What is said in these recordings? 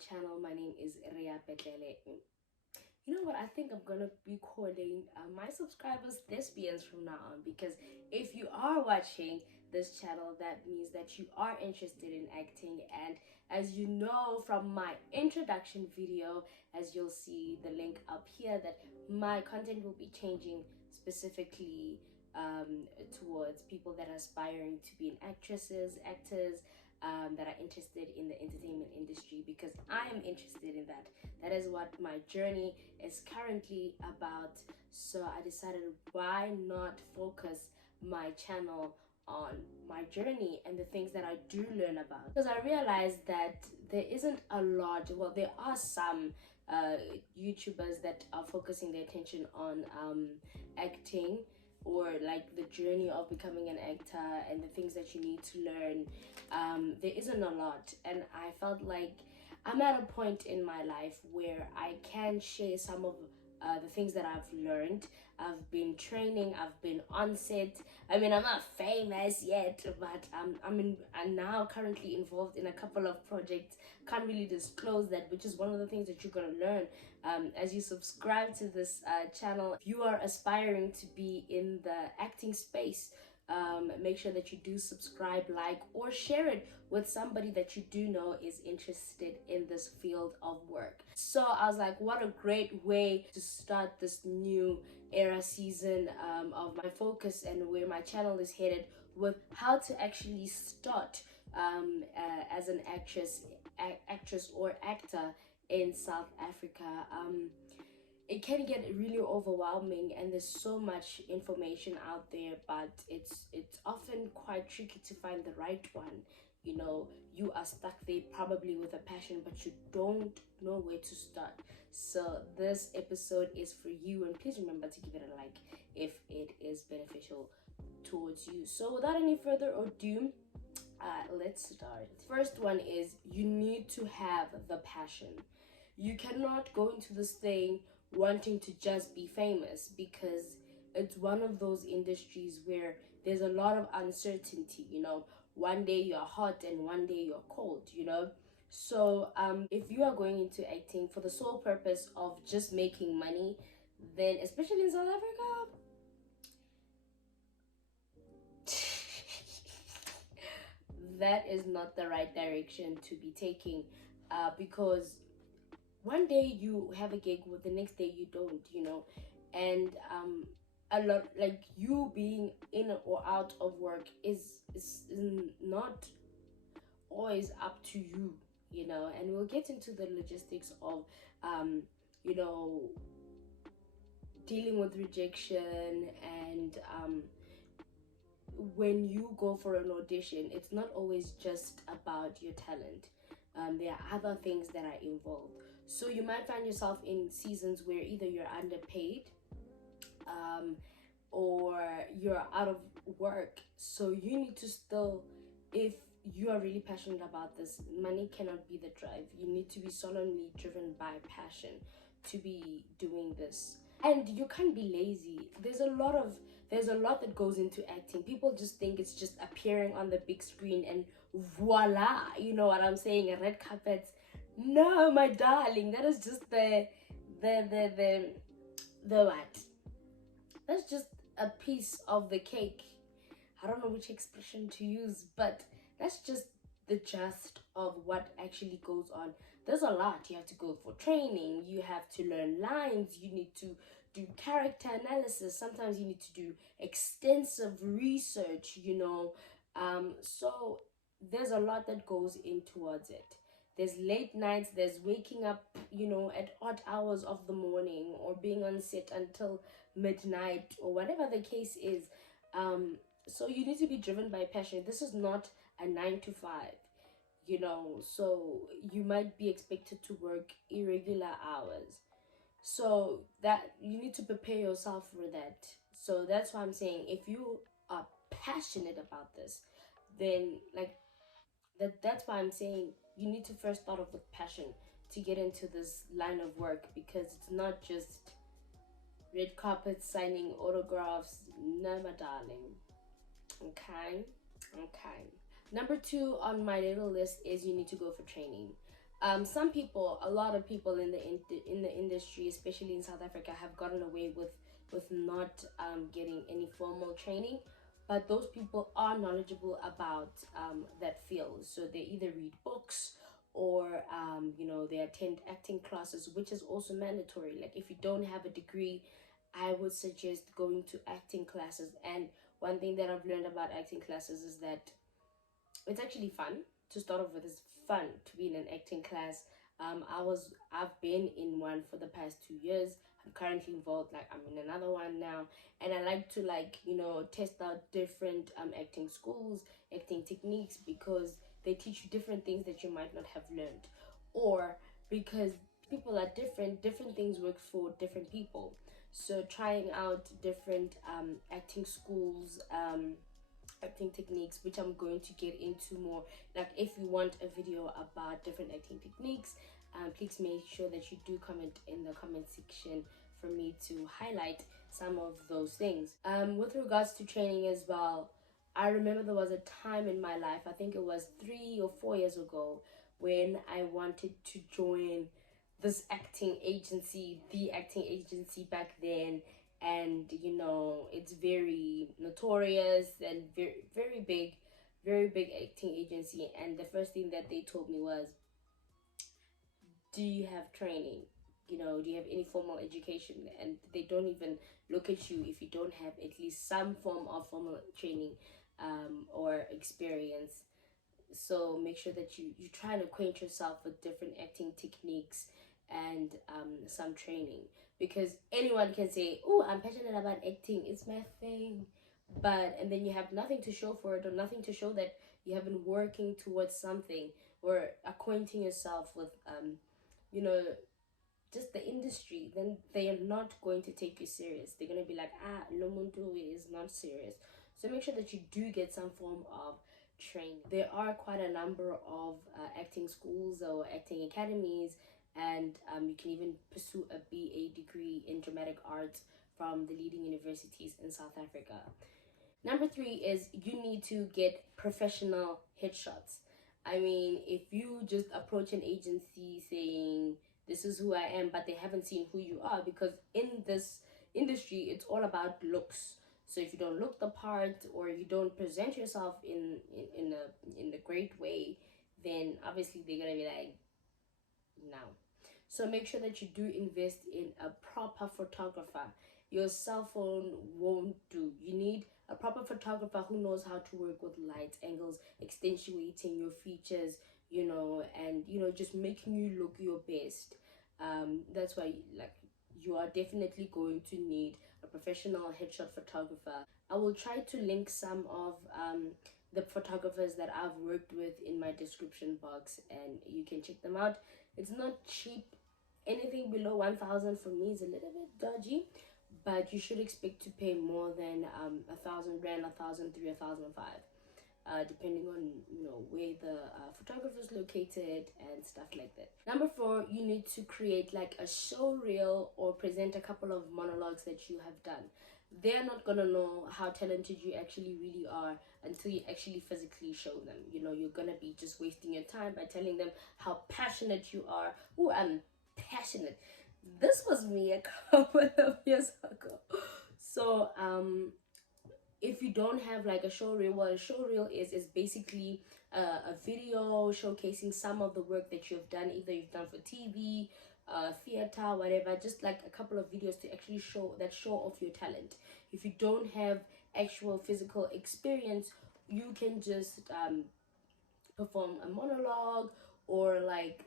channel. My name is Ria Petlele. You know what? I think I'm gonna be calling my subscribers thespians from now on, because if you are watching this channel, that means that you are interested in acting. And as you know from my introduction video, as you'll see the link up here, that my content will be changing specifically towards people that are aspiring to be actresses, actors, that are interested in the entertainment industry, because I am interested in that. That is what my journey is currently about. So I decided, why not focus my channel on my journey and the things that I do learn about, because I realized that there isn't a lot, well, there are some YouTubers that are focusing their attention on acting, or like the journey of becoming an actor and the things that you need to learn. There isn't a lot, and I felt like I'm at a point in my life where I can share some of the things that I've learned. I've been training, I've been on set. I mean, I'm not famous yet, but I'm now currently involved in a couple of projects. Can't really disclose that, which is one of the things that you're gonna learn as you subscribe to this channel. If you are aspiring to be in the acting space, make sure that you do subscribe, like, or share it with somebody that you do know is interested in this field of work. So I was like, what a great way to start this new era season of my focus and where my channel is headed, with how to actually start as an actress or actor in South Africa. It can get really overwhelming, and there's so much information out there, but it's often quite tricky to find the right one. You know, you are stuck there probably with a passion, but you don't know where to start. So this episode is for you, and please remember to give it a like if it is beneficial towards you. So without any further ado, let's start. First one is, you need to have the passion. You cannot go into this thing wanting to just be famous, because it's one of those industries where there's a lot of uncertainty. You know, one day you're hot and one day you're cold, you know. So if you are going into acting for the sole purpose of just making money, then especially in South Africa, that is not the right direction to be taking, because one day you have a gig, with the next day you don't, you know. And a lot, like, you being in or out of work is not always up to you, you know. And we'll get into the logistics of you know, dealing with rejection, and when you go for an audition, it's not always just about your talent. There are other things that are involved. So you might find yourself in seasons where either you're underpaid, or you're out of work. So you need to still, if you are really passionate about this, money cannot be the drive. You need to be solemnly driven by passion to be doing this. And you can't be lazy. There's a lot that goes into acting. People just think it's just appearing on the big screen and voila, you know what I'm saying, a red carpet. No, my darling, that is just the what? That's just a piece of the cake. I don't know which expression to use, but that's just the gist of what actually goes on. There's a lot. You have to go for training, you have to learn lines, you need to do character analysis, sometimes you need to do extensive research, you know. So there's a lot that goes in towards it. There's late nights, there's waking up, you know, at odd hours of the morning, or being on set until midnight, or whatever the case is. So you need to be driven by passion. This is not a 9 to 5, you know. So you might be expected to work irregular hours, so that you need to prepare yourself for that. So that's why I'm saying, if you are passionate about this, then like that's why I'm saying you need to first start off with passion to get into this line of work, because it's not just red carpet signing autographs. Never, darling. Okay. Number 2 on my little list is, you need to go for training. Some people, a lot of people in the industry, especially in South Africa, have gotten away with not getting any formal training, but those people are knowledgeable about that field. So they either read books or they attend acting classes, which is also mandatory. Like if you don't have a degree, I would suggest going to acting classes. And one thing that I've learned about acting classes is that it's actually fun. To start off with, it's fun to be in an acting class. I've been in one for the past 2 years. I'm currently involved, like I'm in another one now, and I like to test out different acting schools, acting techniques, because they teach you different things that you might not have learned, or because people are different things work for different people. So trying out different acting schools, acting techniques, which I'm going to get into more. Like if you want a video about different acting techniques, please make sure that you do comment in the comment section for me to highlight some of those things. With regards to training as well, I remember there was a time in my life, I think it was 3 or 4 years ago, when I wanted to join this acting agency, the acting agency back then. And it's very notorious and very big acting agency. And the first thing that they told me was, do you have training? Do you have any formal education? And they don't even look at you if you don't have at least some form of formal training or experience. So make sure that you try and acquaint yourself with different acting techniques and some training, because anyone can say, oh, I'm passionate about acting, it's my thing, and then you have nothing to show for it, or nothing to show that you have been working towards something, or acquainting yourself with you know just the industry. Then they are not going to take you serious. They're going to be like, lo muntu is not serious. So make sure that you do get some form of training. There are quite a number of acting schools or acting academies, and you can even pursue a BA degree in dramatic arts from the leading universities in South Africa. Number 3 is you need to get professional headshots. I mean, if you just approach an agency saying, this is who I am, but they haven't seen who you are, because in this industry, it's all about looks. So if you don't look the part, or you don't present yourself in a great way, then obviously they're gonna be like, no. So make sure that you do invest in a proper photographer. Your cell phone won't do. You need a proper photographer who knows how to work with light, angles, accentuating your features, and just making you look your best. That's why, like, you are definitely going to need a professional headshot photographer. I will try to link some of the photographers that I've worked with in my description box, and you can check them out. It's not cheap. Anything below 1,000 for me is a little bit dodgy, but you should expect to pay more than 1,000 rand, 1,003, 1,005. Depending on where the photographer is located and stuff like that. Number 4, you need to create like a show reel or present a couple of monologues that you have done. They're not gonna know how talented you actually really are until you actually physically show them. You're gonna be just wasting your time by telling them how passionate you are. Oh, I'm passionate. This was me a couple of years ago. So if you don't have like a show reel, what a show reel is basically a video showcasing some of the work that you've done. Either you've done for TV, theater, whatever, just like a couple of videos to actually show off your talent. If you don't have actual physical experience, you can just perform a monologue, or like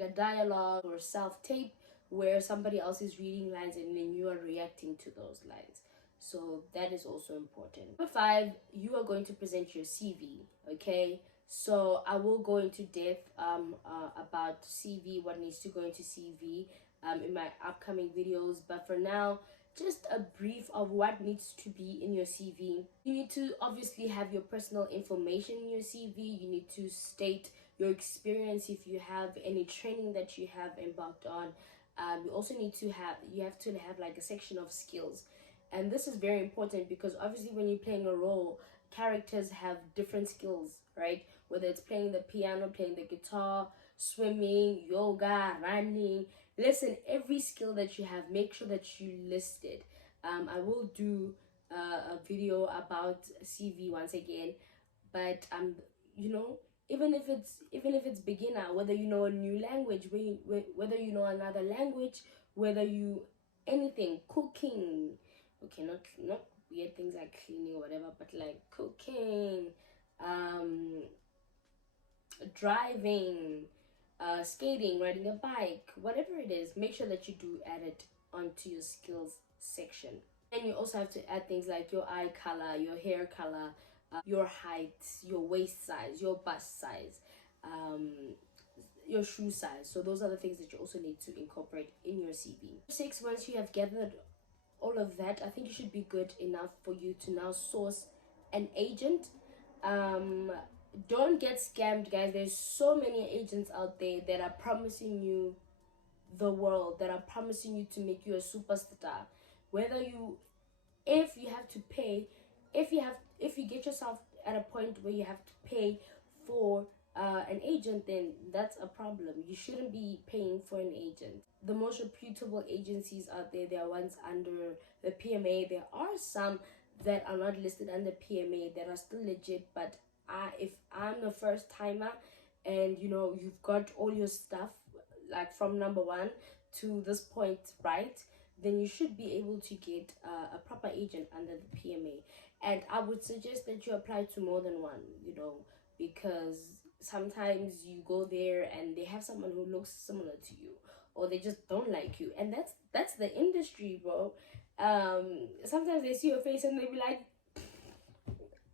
a dialogue or self-tape, where somebody else is reading lines and then you are reacting to those lines. So that is also important. Number 5, you are going to present your CV. Okay, so I will go into depth about CV, what needs to go into CV in my upcoming videos, but for now, just a brief of what needs to be in your CV. You need to obviously have your personal information in your CV. You need to state your experience, if you have any training that you have embarked on. You also need to have like a section of skills. And this is very important, because obviously when you're playing a role, characters have different skills, right? Whether it's playing the piano, playing the guitar, swimming, yoga, running. Listen, every skill that you have, make sure that you list it. I will do a video about CV once again, but you know, even if it's beginner, whether you know a new language, whether you know another language, whether you anything, cooking, okay, not weird things like cleaning or whatever, but like cooking, um driving, skating, riding a bike, whatever it is, make sure that you do add it onto your skills section. And you also have to add things like your eye color, your hair color, your height, your waist size, your bust size, um, your shoe size. So those are the things that you also need to incorporate in your CV. 6, once you have gathered all of that, I think you should be good enough for you to now source an agent. Don't get scammed, guys. There's so many agents out there that are promising you the world, that are promising you to make you a superstar. Whether you if you have to pay, if you get yourself at a point where you have to pay for an agent, then that's a problem. You shouldn't be paying for an agent. The most reputable agencies out there, they are ones under the PMA. There are some that are not listed under PMA that are still legit, but if I'm a first timer and you know you've got all your stuff like from number 1 to this point, right, then you should be able to get a proper agent under the PMA. And I would suggest that you apply to more than one, you know, because sometimes you go there and they have someone who looks similar to you, or they just don't like you, and that's the industry, bro. Sometimes they see your face and they be like,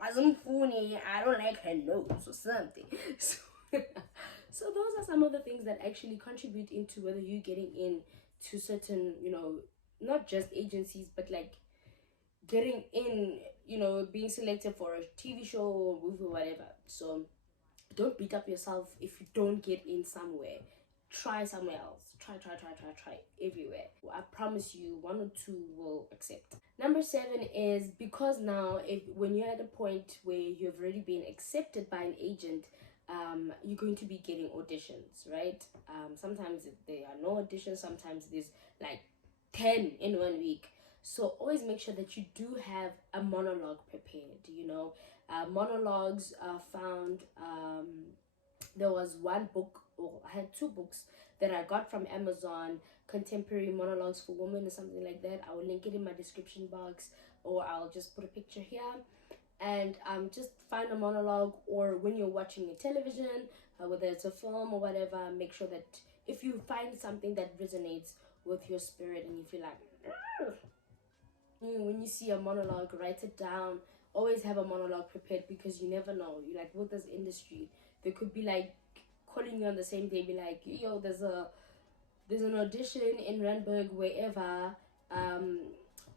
I don't like her nose or something. So those are some of the things that actually contribute into whether you're getting in to certain, you know, not just agencies, but like getting in, you know, being selected for a TV show or movie or whatever. So don't beat up yourself if you don't get in somewhere. Try somewhere else. Try everywhere. I promise you, 1 or 2 will accept. Number 7 is, because now when you're at a point where you've already been accepted by an agent, you're going to be getting auditions, right? Sometimes there are no auditions, sometimes there's like 10 in 1 week. So always make sure that you do have a monologue prepared, you know. Monologues are found, there was one book, or I had 2 books that I got from Amazon, Contemporary Monologues for Women or something like that. I will link it in my description box, or I'll just put a picture here. And just find a monologue, or when you're watching a television, whether it's a film or whatever, make sure that if you find something that resonates with your spirit and you feel like, when you see a monologue, write it down. Always have a monologue prepared, because you never know. You like, with this industry, they could be like calling you on the same day, be like, yo, there's an audition in Randburg, wherever,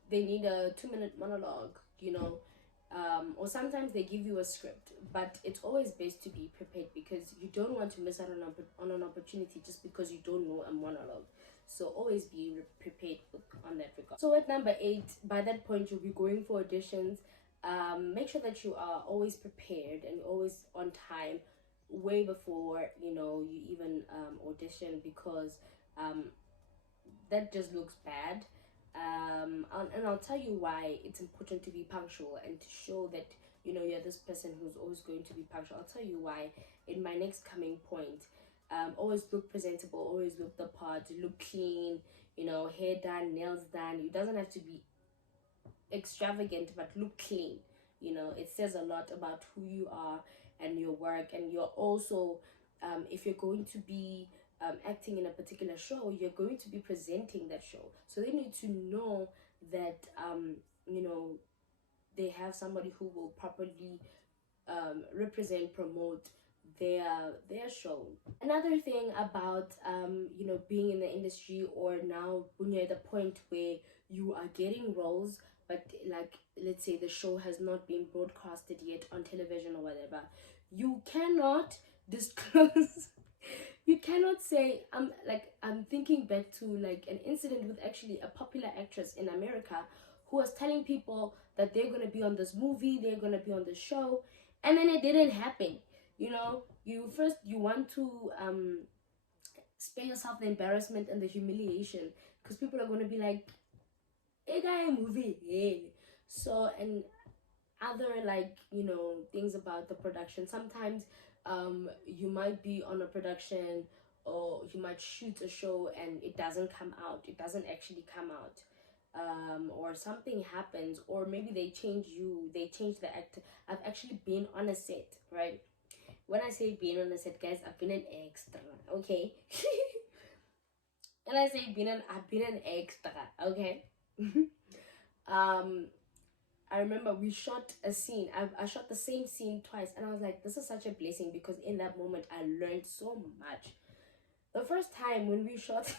they need a 2-minute monologue, you know. Or sometimes they give you a script, but it's always best to be prepared, because you don't want to miss out on an opportunity just because you don't know a monologue. So always be prepared on that regard. So at number 8, by that point you'll be going for auditions. Make sure that you are always prepared and always on time, way before, you know, you even audition, because that just looks bad. And I'll tell you why it's important to be punctual and to show that, you know, you're this person who's always going to be punctual. I'll tell you why in my next coming point. Always look presentable, always look the part, look clean, you know, hair done, nails done. It doesn't have to be extravagant, but look clean. You know, it says a lot about who you are and your work. And you're also, if you're going to be acting in a particular show, you're going to be presenting that show, so they need to know that you know, they have somebody who will properly represent, promote their show. Another thing about you know, being in the industry, or now when you're at the point where you are getting roles, but like, let's say the show has not been broadcasted yet on television or whatever, you cannot disclose you cannot say, I'm thinking back to like an incident with actually a popular actress in America who was telling people that they're gonna be on this movie, they're gonna be on this show, and then it didn't happen. You know, you want to spare yourself the embarrassment and the humiliation, because people are gonna be like, "Hey, guy, movie, hey." So, and other, like, things about the production. Sometimes you might be on a production, or you might shoot a show and it doesn't come out, it doesn't actually come out, or something happens, or maybe they change the actor. I've actually been on a set, right? When I say being on a set, guys, I've been an extra, okay? And I say I've been an extra, okay? um I remember we shot a scene. I shot the same scene twice, and I was like, this is such a blessing, because in that moment I learned so much. The first time when we shot,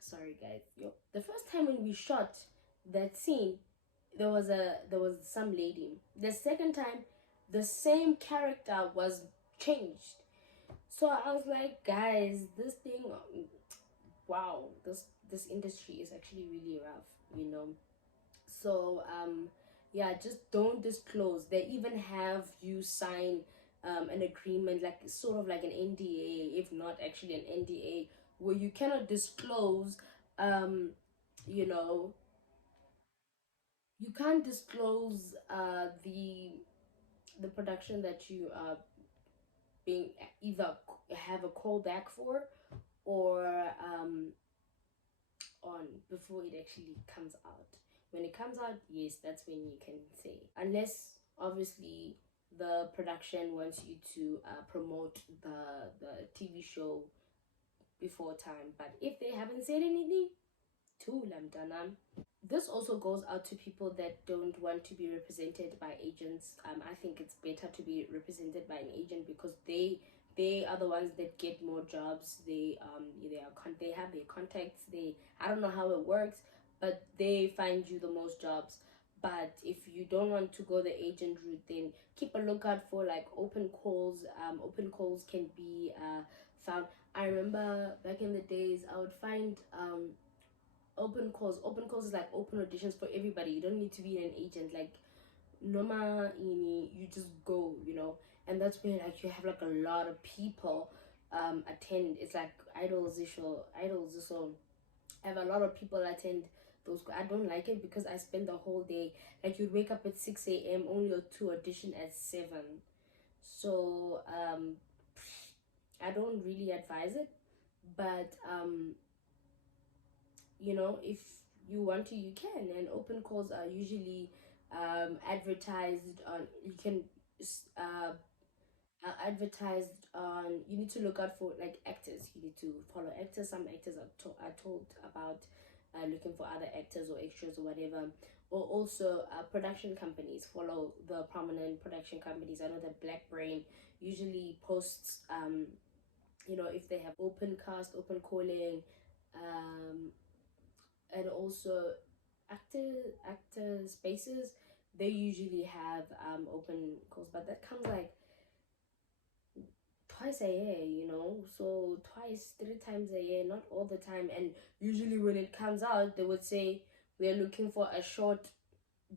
sorry guys, the first time when we shot that scene, there was some lady. The second time, the same character was changed. So I was like, guys, this thing, wow, this industry is actually really rough. So yeah, just don't disclose. They even have you sign an agreement, like sort of like an NDA, if not actually an NDA, where you cannot disclose, um you know you can't disclose the production that you are being either have a call back for, or on before it actually comes out. When it comes out, yes, that's when you can say. Unless obviously the production wants you to promote the TV show before time. But if they haven't said anything, too lamdana. This also goes out to people that don't want to be represented by agents. I think it's better to be represented by an agent, because they are the ones that get more jobs. They have their contacts. I don't know how it works, but they find you the most jobs. But if you don't want to go the agent route, then keep a lookout for like open calls. Open calls can be found. I remember back in the days, I would find open calls is like open auditions for everybody. You don't need to be an agent, like normal. You just go. And that's where like you have like a lot of people attend. It's like idols, so I have a lot of people attend those. I don't like it, because I spend the whole day, like you'd wake up at 6 a.m only to audition at 7. So I don't really advise it. But if you want to, you can. And open calls are usually advertised on, you can uh, advertised on. You need to look out for like actors. You need to follow actors. Some actors are told about looking for other actors or extras or whatever. Or also production companies. Follow the prominent production companies. I know that Black Brain usually posts if they have open cast, open calling, and also actor spaces. They usually have open calls, but that comes like twice a year. So twice, 3 times a year, not all the time. And usually when it comes out, they would say, we are looking for a short,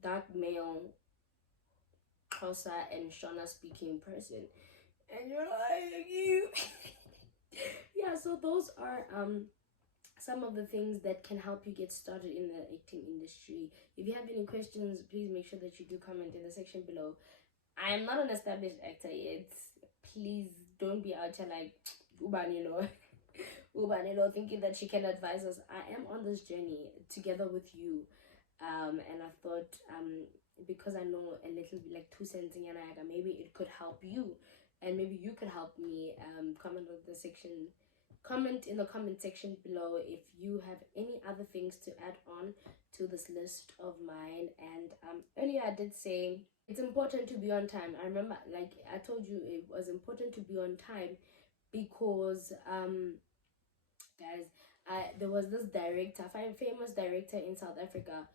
dark male Xhosa and Shona speaking person. And you're like, you yeah. So those are some of the things that can help you get started in the acting industry. If you have any questions, please make sure that you do comment in the section below. I am not an established actor yet. Please don't be out here like Ubanilo. Ubanilo thinking that she can advise us. I am on this journey together with you. And I thought because I know a little bit, like 2 cents in Yanaga, maybe it could help you, and maybe you could help me. Comment in the comment section below if you have any other things to add on to this list of mine. And earlier I did say it's important to be on time. I remember, like I told you, it was important to be on time, because guys, there was this director, famous director in South Africa,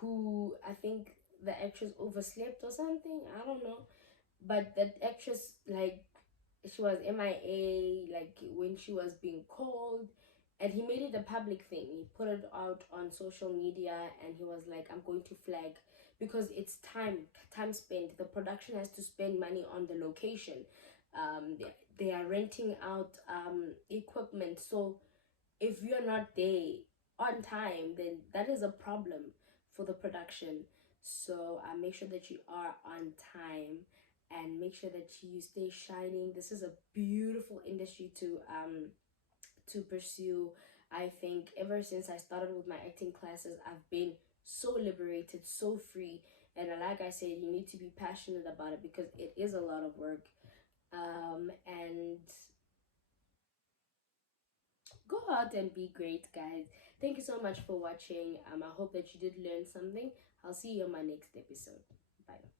who I think the actress overslept or something. I don't know, but that actress, like, she was MIA, like when she was being called, and he made it a public thing. He put it out on social media, and he was like, I'm going to flag, because it's time spent. The production has to spend money on the location. They are renting out equipment, so if you're not there on time, then that is a problem for the production. So make sure that you are on time, and make sure that you stay shining. This is a beautiful industry to pursue. I think ever since I started with my acting classes, I've been so liberated, so free. And like I said, you need to be passionate about it, because it is a lot of work. And go out and be great, guys. Thank you so much for watching. I hope that you did learn something. I'll see you on my next episode. Bye.